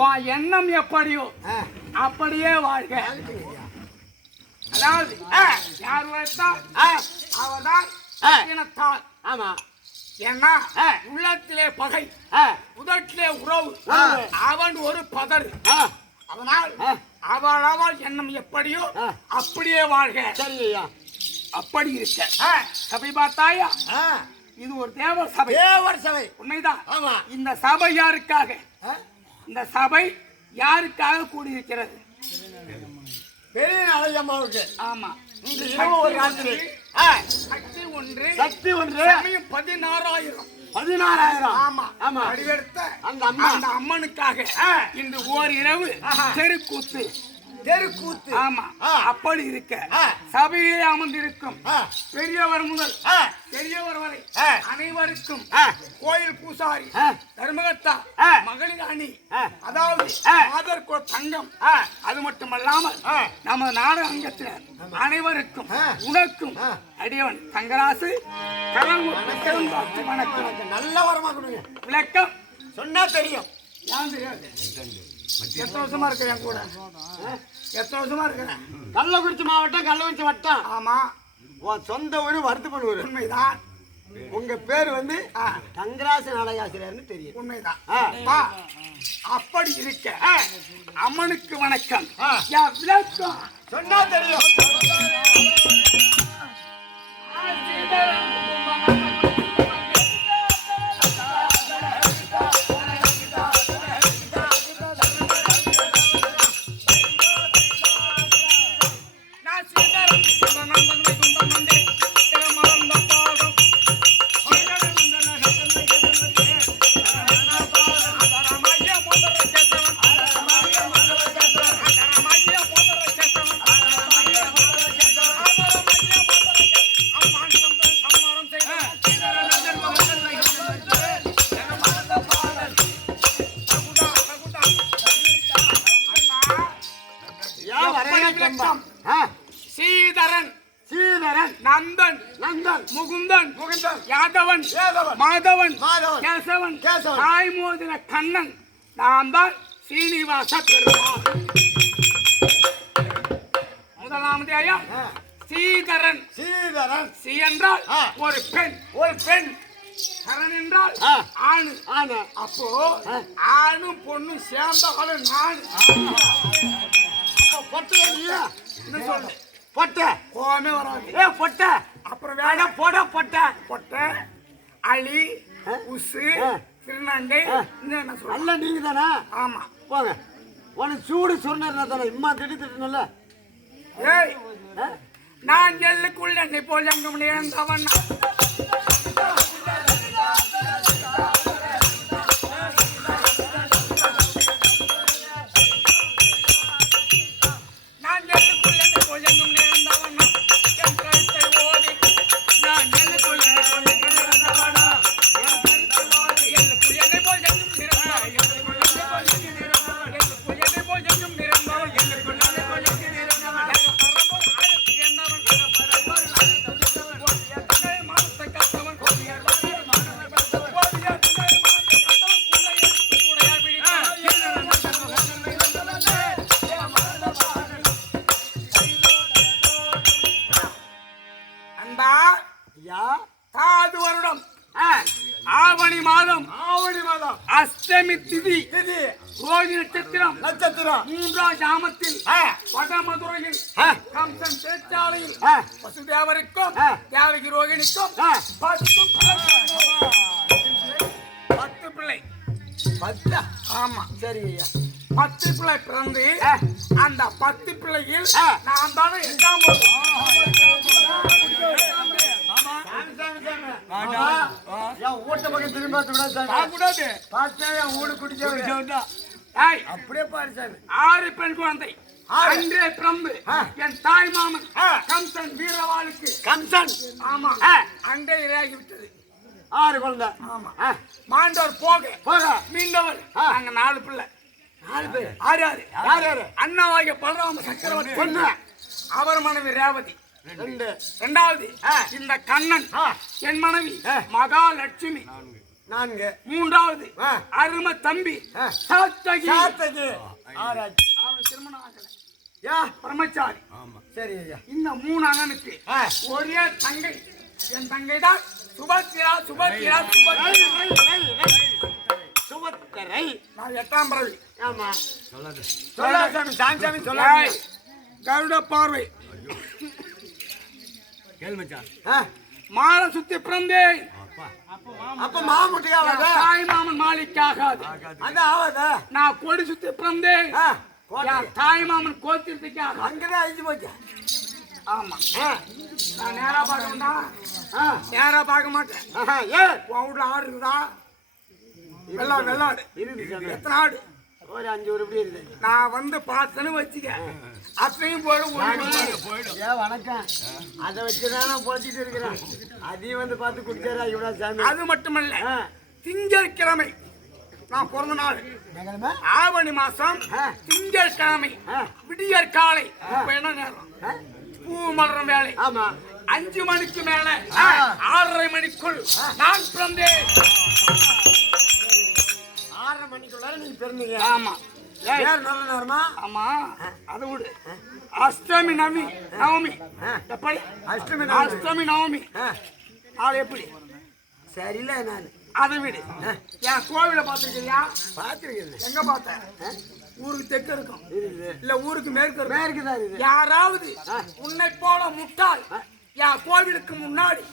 உன் எண்ணம் எப்படியோ அப்படியே வாழ்க. அதாவது யார் உழைத்தால் அவதான் இனத்தால். ஆமா, ஏன்னா உள்ளத்திலே பகை, உதட்டிலே உறவு, அவன் ஒரு பதறு. அதனால் அவள் எண்ணம் எப்படியோ அப்படியே வாழ்க. சரியா? அப்படி இருக்க சபை பார்த்தாயா? இது ஒரு தேவர் சபை. தேவர் சபை உண்மைதான். ஆமா. இந்த சபை யாருக்காக? இந்த சபை யாருக்காக கூடியிருக்கிறது? பெரிய நாளையம்மாவுக்கு. ஆமா. ஒரு ராத்திரி சக்தி ஒன்று, சக்தி ஒன்று, 16,000. ஆமா ஆமா. அடிவெடுத்த அந்த அம்மனுக்காக இன்று ஓரிரவு தெருக்கூத்து. தெருக்கூத்து. ஆமா. அப்படி இருக்க சபையிலே அமர்ந்திருக்கும் பெரியவர் முதல் பெரியவர் வரை அனைவருக்கும் கோயில் பூசாரி, தர்மகர்த்தா, மகளிர் அணி, அதாவது மாதர்கோள் தங்கம், அது மட்டுமல்லாமல் நமது நாடக அங்கத்தினர் அனைவருக்கும் உனக்கும் அடியவன் தங்கராசு வணக்கம். நல்ல வரமா கொடுங்க. விளக்கம் சொன்னா தெரியும். ஏன் தெரியாது? எத்தனை வருஷமா இருக்கிறேன் என் கூட? எத்தனை வருஷமா இருக்கிறேன்? கள்ளக்குறிச்சி மாவட்டம், கள்ளக்குறிச்சி வட்டம். ஆமா. உன் சொந்த ஊர் வருத்தப்படுவார். உண்மைதான். உங்க பேர் வந்து தங்கராசு நாடகாசிரியர்னு தெரியும். உண்மைதான். அப்படி இருக்க அம்மனுக்கு வணக்கம். விளக்கம் சொன்னா தெரியும். சீதரன், சீதரன், நந்தன், நந்தன், முகுந்தன், முகுந்தன், யாதவன், யாதவன், மாதவன், மாதவன், கேசவன், கேசவன், தாய்மோதிர கண்ணன். நான் தான் சீனிவாச பெருமாள். முதலாவது ஐயம் சீதரன். சீதரன், சி என்றால் ஒரு பெண், ஒரு பெண். கரண் என்றால் ஆணு, ஆணு. அப்போ ஆணும் பொண்ணும் சேர்ந்தாலும் நான். பொட்டை என்ன சொல்ல? பொட்டை கோவமே வராது. பொட்டை அப்புறம் வேணா போட. பொட்டை பொட்டை, அலி, உசு, திருநங்கை. என்ன சொல்ல? அல்ல நீங்க தானே? ஆமா. போங்க. உனக்கு சூடு சொன்னா தானே இம்மா திட்டுல? ஏய், நான் எல்லுக்குள்ள என்னை போல் எங்க நேர்ந்தவன். ஆவணி மாதம், ஆவணி மாதம் அஷ்டமி திதி, ரோஹிணி நட்சத்திரம், நட்சத்திரம் 3ஆம் ஜாமத்தில் வடமதுரையில் கம்சன் சிறைச்சாலையில் வசுதேவருக்கும் தேவகி ரோகிணிக்கும் 10 பிள்ளை. 10? ஆமா. சரி ஐயா. 10 பிள்ளை பிறந்து அந்த 10 பிள்ளையில் நான் தானே 8ஆம் ஊட்ட பக்கம் திரும்ப அப்படியே பாரு சாமி. 6 பெண் குழந்தை. அன்றே பிரம்பு என் தாய் மாமன் கம்சன் வீரவாளுக்கு. கம்சன்? ஆமா. அன்றே இரையாகி விட்டது. 6 குழந்தை. ஆமா. மாண்டவர் போக போக மீண்டவர் நாங்க 4 பிள்ளை. 4 பேர். யார் யாரு? யார் யாரு? அண்ணாவாகிய பலராம சக்கரவர்த்தி பொண்ணு, அவர் மனைவி ரேவதி. இரண்டாவது இந்த கண்ணன் என் மனைவி மகாலட்சுமி. 4 மூன்றாவது அருமை தம்பி சாத்தகி ஆராய்ச்சி அவன் திருமணம் ஆகல பிரம்மச்சாரி. சரி ஐயா. இந்த 3 அண்ணனுக்கு ஒரே தங்கை. என் தங்கை தான் சுபத்திரா. சுபத்திரை. நான் 8ஆம் பிறவி. ஆமா சொல்லாம சாமி சொல்லாம கருட பார்வை மாலை சுத்தி பிறந்தேன். அப்ப மாமுட்டியா தாய் மாமன் மாளிக்காகாது. நான் கொடி சுத்தி பிறந்தேன். தாய் மாமன் கோத்திரத்துக்காக அங்கதான் அழிஞ்சு போச்சு. ஆமா நான் நேரா பார்க்கணும்டா. நேரா பார்க்க மாட்டேன். உன் வீட்டுல ஆடு இருக்குதா? வெள்ளாடு இருக்குது. எத்தனை ஆடு? ஒரு 5 இப்படி இருக்குது. நான் வந்து பார்த்தேன்னு வச்சுக்க அத்தையும் போயிடும். வணக்கம். அதை வச்சுதான் நான் போச்சுட்டு இருக்கிறேன். அதையும் வந்து பார்த்து குடிச்சாரா இவ்வளோ சாமி. அது மட்டுமல்ல, திங்கட்கிழமை நான் பிறந்த நாள். ஆவணி மாசம் திங்கட்கிழமை விடியற் காலை. என்ன நேரம்? பூ மலரும் வேலை. ஆமா 5 மணிக்கு மேல 6:30 மணிக்குள் நான் பிறந்தேன். 6:30 மணிக்குள்ள நீங்க பிறந்தீங்க. ஆமா நல்ல நேரமா? ஆமா அதை விடு. அஷ்டமி நவமி எப்படி? அஷ்டமி நவமி நாள் எப்படி? சரியில்லை. நான் அதை விடு. என் கோவில பாத்துருக்கியா? பாத்துருக்கேன். எங்க பார்த்தேன்? ஊருக்கு தெற்கு இருக்கும் இல்ல ஊருக்கு மேற்கு தான் இருக்கு. யாராவது உன்னை போல முட்டாள் என் கோவிலுக்கு முன்னாடி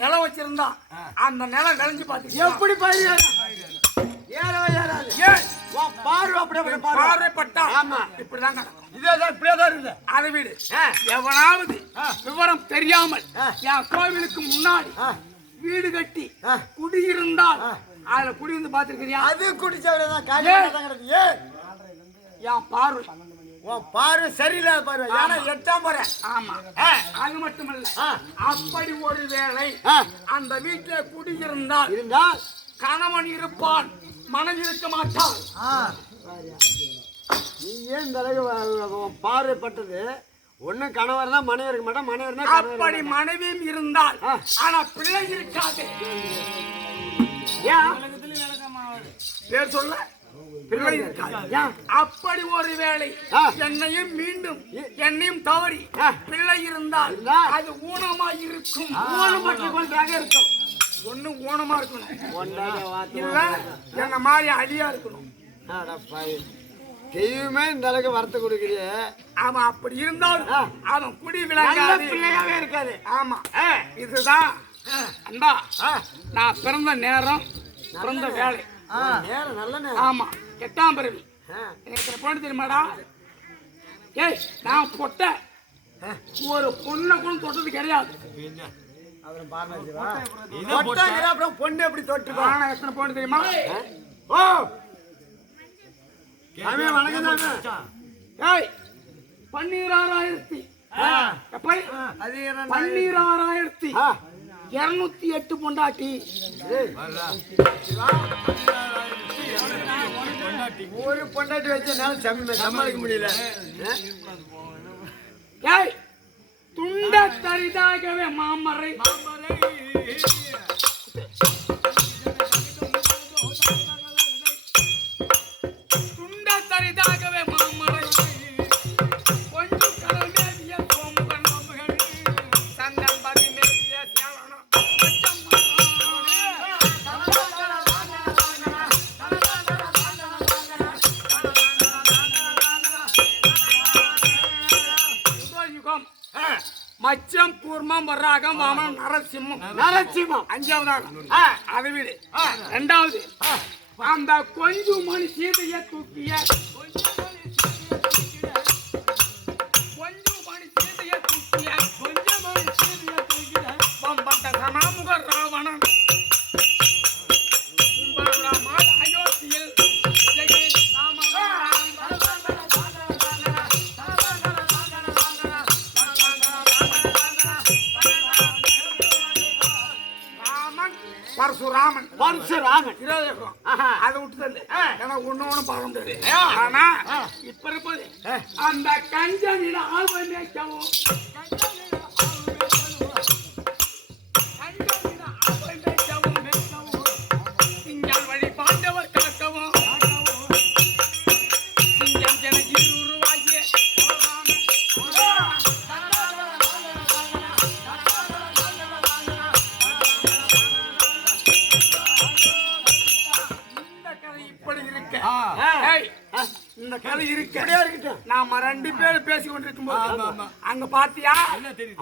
நிலம் வச்சிருந்தா அந்த நிலம் விளைஞ்சு பார்த்து எப்படி பாரு? பார்வைப்பட்டா இப்படிதான் இப்படியேதான் இருக்குது. அதை விடு. எவனாவது விவரம் தெரியாமல் என் கோவிலுக்கு முன்னாடி வீடு கட்டி குடியிருந்தால் அதுல குடியிருந்து பாத்துருக்கிறியா? அது குடிச்சவரதான் என் பார்வை பார்வை சரியில்லாத பார்வை. ஏன்னா 8ஆம் முறை. ஆமா அது மட்டுமல்ல, அப்படி ஒரு வேளை அந்த வீட்டுல குடியிருந்தால் கணவன் இருப்பான், மனைவி இருக்க மாட்டான். நீ ஏன் இந்த அளவுக்கு பார்வைப்பட்டது? ஒண்ணு கணவர் தான் மனைவி இருக்க மாட்டான், மனைவர் அப்படி மனைவியும் இருந்தால் ஆனா பிள்ளை இருக்காது. பேர் சொல்ல பிள்ளை இருக்காது. அப்படி ஒரு வேளை என்னையும் தவறி பிள்ளை இருந்தால் அது ஊனமா இருக்கும். இருக்கும். ஒண்ணு ஊனமா இருக்கணும், இல்ல என்ன மாதிரி அடியா இருக்கணும். தெய்வமே இந்த அளவுக்கு வரத்து கொடுக்குறிய. அவன் அப்படி இருந்தாலும் அவன் குடி விளங்காத பிள்ளையாவே இருக்காது. ஆமா இதுதான் அன்பா நான் பிறந்த நேரம், பிறந்த வேலை. நேரம் நல்ல நேரம். ஆமா 8ஆம் பிறவி. எனக்கு பொண்ணு தெரியுமாடா? ஏய் நான் பொட்ட ஒரு பொண்ணை கூட தொட்டது கிடையாது. அப்புறம் பொண்ணு எப்படி தொட்டு? எத்தனை பொண்ணு தெரியுமா? ஓ வணக்கம். 12,000 12,208 பொண்டாட்டி. ஒரு பொண்டாட்டி வச்சனால சமாளிக்க முடியல. ஏய் துண்ட தரிதாகவே மாமரை தரிதாகவே மாமரை கொஞ்சம் கடல் சோமுகன் சந்தம் பதி மேலிய சேவனம் மச்சம் கூர்மம் வர்றாகம் வாமனம் நரசிம்மம் 5ஆவது. அதை விடு. 2வது அந்த கொஞ்சம் மணி சீதைய தூக்கிய பம்பட்ட சமாமுக ராவணன் அயோத்தியில் பரசுராமன் அதை விட்டு ஒண்ணு பார்க்க முடியாது. ஆனா இப்ப இருப்பது அந்த கஞ்சனிட ஆழ்வை மேய்க்கவும் இந்த கதை இருக்கு. இப்படியே இருக்கட்டும். நாம 2 பேரும் பேசி கொண்டிருக்கும் போது அங்க பாத்தியா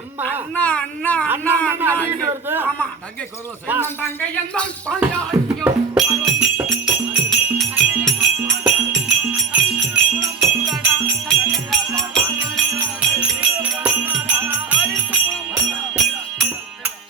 அம்மா அண்ணா அண்ணா அண்ணா அண்ணா அடிக்கிட்டு வருது. ஆமா தங்கை கோர்வசை தங்கை எந்த பாண்டியா